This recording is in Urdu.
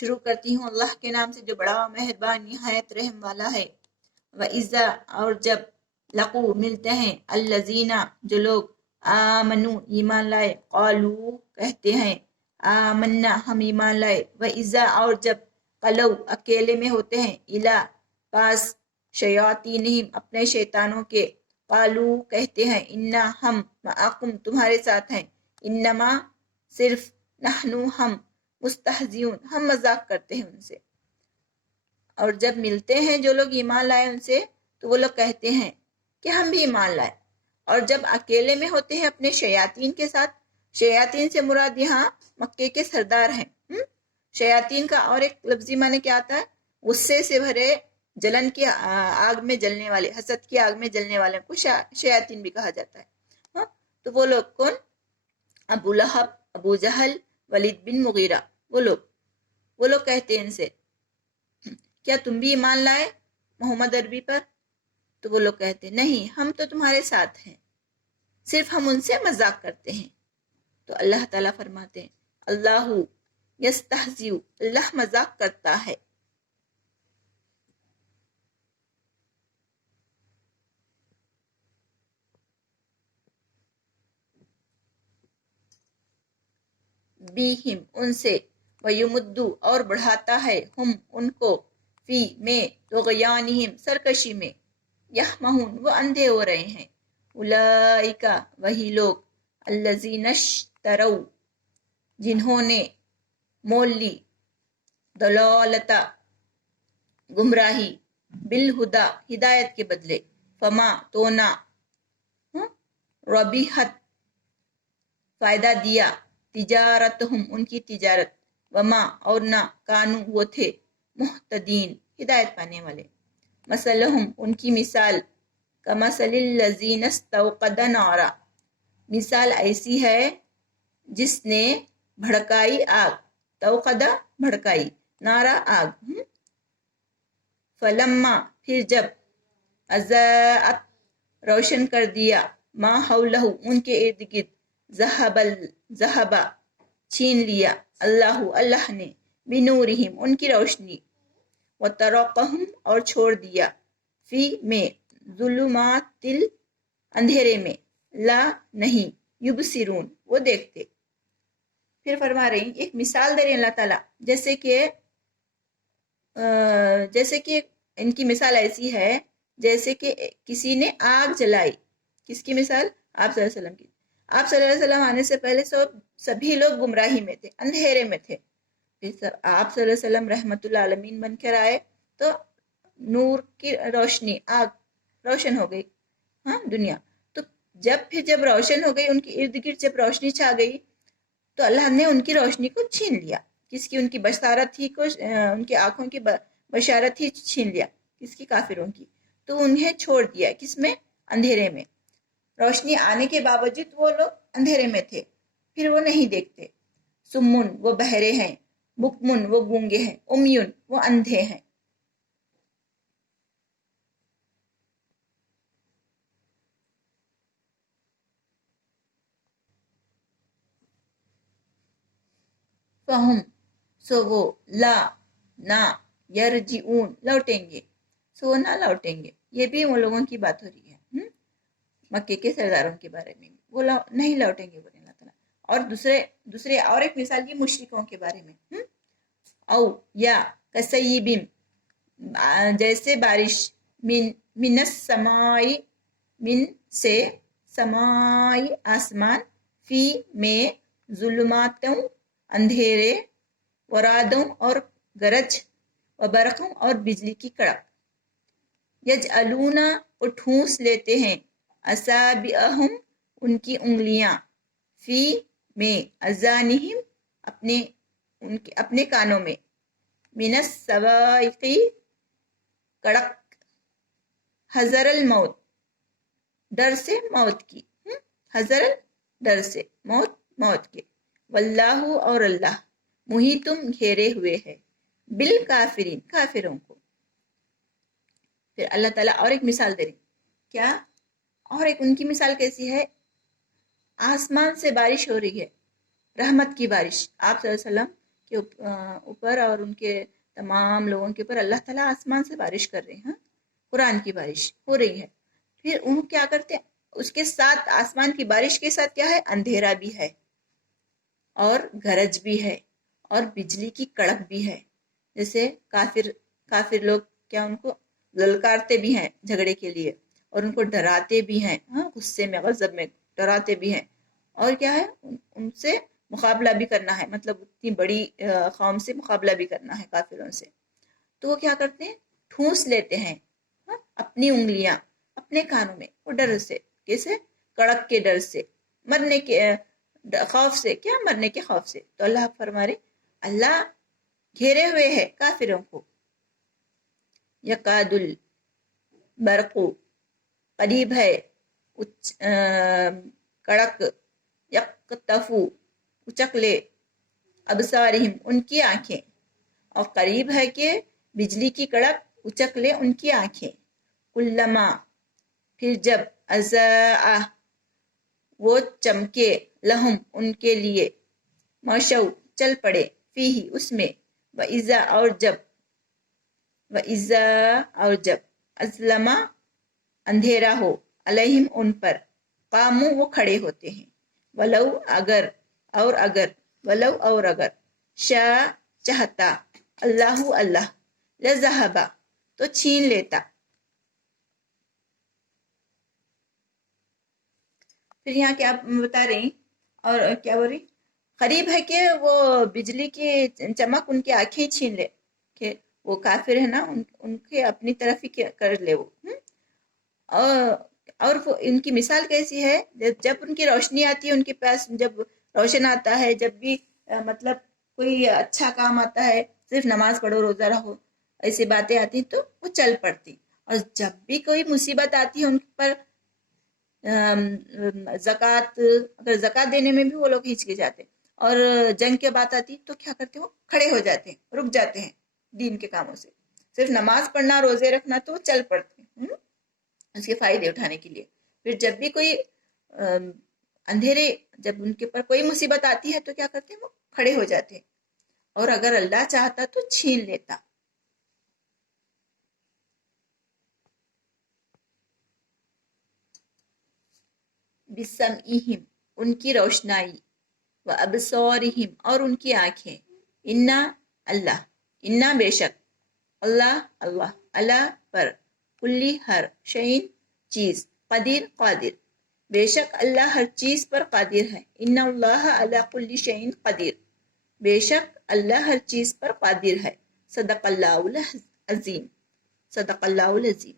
شروع کرتی ہوں اللہ کے نام سے جو بڑا مہربان نہایت رحم والا ہے۔ وَإِذَا اور جب لقو ملتے ہیں الذین جو لوگ آمنو ایمان لائے قالو کہتے ہیں آمنا ہم ایمان لائے۔ وَإِذَا اور جب قلو اکیلے میں ہوتے ہیں الا پاس شیاطینہم اپنے شیطانوں کے قالو کہتے ہیں انا ہم معکم تمہارے ساتھ ہیں انما صرف نحنو ہم مستہزئون ہم مذاق کرتے ہیں ان سے۔ اور جب ملتے ہیں جو لوگ ایمان لائے ان سے تو وہ لوگ کہتے ہیں کہ ہم بھی ایمان لائے۔ اور جب اکیلے میں ہوتے ہیں اپنے شیاطین کے ساتھ، شیاطین سے مراد یہاں مکے کے سردار ہیں۔ شیاطین کا اور ایک لفظی معنی کیا آتا ہے؟ غصے سے بھرے جلن کی آگ میں جلنے والے، حسد کی آگ میں جلنے والے کو شیاطین بھی کہا جاتا ہے۔ تو وہ لوگ کون؟ ابو لہب، ابو جہل، ولید بن مغیرہ، وہ لوگ کہتے ہیں ان سے کیا تم بھی ایمان لائے محمد عربی پر؟ تو وہ لوگ کہتے ہیں نہیں ہم تو تمہارے ساتھ ہیں، صرف ہم ان سے مذاق کرتے ہیں۔ تو اللہ تعالیٰ فرماتے ہیں اللہ یستہزئ اللہ مذاق کرتا ہے۔ بیہم ان سے، ویمدو اور بڑھاتا ہے ہم ان کو، فی میں طغیانہم سرکشی میں، یہمہون وہ اندھے ہو رہے ہیں، اولئک وہی لوگ، الذین اشتروا جنہوں نے مول لی، ضلالت گمراہی، بالہدا ہدایت کے بدلے، فما تو نہ، ربحت فائدہ دیا، تجارتہم ان کی تجارت، وما اور نہ کانو وہ تھے، مہتدین ہدایت پانے والے۔ مثلہم ان کی مثال، کمثل الذین استوقد نارا مثال ایسی ہے جس نے بھڑکائی آگ، توقدہ بھڑکائی، نارا آگ، فلما پھر جب، اضاءت روشن کر دیا، ما حولہ ان کے ارد گرد، ذہب چھین لیا، اللہ نے، بنورہم ان کی روشنی، وترکہم اور چھوڑ دیا، فی میں، ظلمات اندھیرے میں، لا نہیں، یبصرون وہ دیکھتے۔ پھر فرما رہی ہیں ایک مثال دے رہے ہیں اللہ تعالیٰ، جیسے کہ ان کی مثال ایسی ہے جیسے کہ کسی نے آگ جلائی۔ کس کی مثال؟ آپ صلی اللہ علیہ وسلم کی۔ آپ صلی اللہ علیہ وسلم آنے سے پہلے سبھی لوگ گمراہی میں تھے، اندھیرے میں تھے۔ پھر آپ صلی اللہ علیہ وسلم رحمت اللہ عالمین بن کر آئے تو نور کی روشنی، آگ روشن ہو گئی دنیا۔ تو جب روشن ہو گئی، ان کے ارد گرد جب روشنی چھا گئی تو اللہ نے ان کی روشنی کو چھین لیا۔ کس کی؟ ان کی بشارت ہی کو، ان کی آنکھوں کی بشارت ہی چھین لیا، کس کی؟ کافروں کی۔ تو انہیں چھوڑ دیا، کس میں؟ اندھیرے میں۔ روشنی آنے کے باوجود وہ لوگ اندھیرے میں تھے، پھر وہ نہیں دیکھتے۔ سمن وہ بہرے ہیں، بکمن وہ گونگے ہیں، امیون وہ اندھے ہیں۔ فہم سو وہ، لا نہ، یرجعون لوٹیں گے، سو نہ لوٹیں گے۔ یہ بھی ان لوگوں کی بات ہو رہی ہے مکے کے سرداروں کے بارے میں، وہ نہیں لوٹیں گے بولے اللہ تعالیٰ۔ اور دوسرے اور ایک مثال کی مشرکوں کے بارے میں، او یا کسیبم جیسے بارش، من السمائی من سے، سمائی آسمان، فی میں، ظلماتوں اندھیرے، ورادوں اور گرج، وبرقوں اور بجلی کی کڑک، یجعلون وہ ٹھونس لیتے ہیں، اصابعہم ان کی انگلیاں، فی میں، اذانہم اپنے کانوں میں، من الصواعق کڑک، حذر الموت ڈر سے موت کی، حذر ڈر سے، موت کے، واللہ اور اللہ، محیطم گھیرے ہوئے ہے، بالکافرین کافروں کو۔ پھر اللہ تعالیٰ اور ایک مثال دے رہی، کیا؟ اور ایک ان کی مثال کیسی ہے؟ آسمان سے بارش ہو رہی ہے، رحمت کی بارش، آپ صلی اللہ علیہ وسلم کے اوپر اور ان کے تمام لوگوں کے اوپر اللہ تعالیٰ آسمان سے بارش کر رہے ہیں، قرآن کی بارش ہو رہی ہے. پھر ان کیا کرتے ہیں، اس کے ساتھ آسمان کی بارش کے ساتھ کیا ہے، اندھیرا بھی ہے اور گرج بھی ہے اور بجلی کی کڑک بھی ہے. جیسے کافر لوگ کیا ان کو للکارتے بھی ہیں جھگڑے کے لیے، اور ان کو ڈراتے بھی ہیں، غصے میں غضب میں ڈراتے بھی ہیں، اور کیا ہے ان سے مقابلہ بھی کرنا ہے، مطلب اتنی بڑی قوم سے مقابلہ بھی کرنا ہے کافروں سے. تو وہ کیا کرتے ہیں، ٹھونس لیتے ہیں اپنی انگلیاں اپنے کانوں میں، وہ ڈر سے، کیسے، کڑک کے ڈر سے، مرنے کے خوف سے، کیا مرنے کے خوف سے. تو اللہ فرما رہے اللہ گھیرے ہوئے ہے کافروں کو. یقاد البرق، قریب ہے کڑک، یقتفو، اچک لے، ابصارہم، ان کی آنکھیں، اور قریب ہے کہ بجلی کی کڑک اچک لے ان کی آنکھیں. کلما، پھر جب، ازاء، وہ چمکے، لہم، ان کے لیے، مشو، چل پڑے، فیہ، اس میں، وَإِذَا، اور جب، وَإِذَا، اور جب، اظلما، اندھیرا ہو، علیہم، ان پر، قاموا، وہ کھڑے ہوتے ہیں. ولو، اگر، اور اگر، ولو، اور اگر، شاء، چاہتا، اللہ، اللہ، لذہب، تو چھین لیتا. پھر یہاں کیا بتا رہی، اور کیا بول رہی، قریب ہے کہ وہ بجلی کی چمک ان کی آنکھیں چھین لے، کہ وہ کافر ہے نا، ان کے اپنی طرف ہی کر لے وہ. اور وہ ان کی مثال کیسی ہے، جب ان کی روشنی آتی ہے ان کے پاس، جب روشن آتا ہے، جب بھی مطلب کوئی اچھا کام آتا ہے، صرف نماز پڑھو، روزہ رہو، ایسی باتیں آتی تو وہ چل پڑتی. اور جب بھی کوئی مصیبت آتی ہے ان پر، زکوٰۃ، اگر زکوٰۃ دینے میں بھی وہ لوگ ہچک جاتے، اور جنگ کے بات آتی تو کیا کرتے، وہ کھڑے ہو جاتے ہیں، رک جاتے ہیں دین کے کاموں سے. صرف نماز پڑھنا، روزے رکھنا تو وہ چل پڑتے ہیں اس کے فائدے اٹھانے کے لیے. پھر جب بھی کوئی اندھیرے، جب ان کے پر کوئی مصیبت آتی ہے تو کیا کرتے ہیں، وہ کھڑے ہو جاتے ہیں، اور اگر اللہ چاہتا تو چھین لیتا. بسمعہم، ان کی روشنائی، وابصارہم، اور ان کی آنکھیں، انا، اللہ، انا، بے شک، اللہ، اللہ، اللہ پر، کلی، ہر، شیء، چیز، قدیر، قادر، بے شک اللہ ہر چیز پر قادر ہے. ان اللہ علی کل شیء قدیر، بے شک اللہ ہر چیز پر قادر ہے. صدق اللہ العظیم، صدق اللہ العظیم.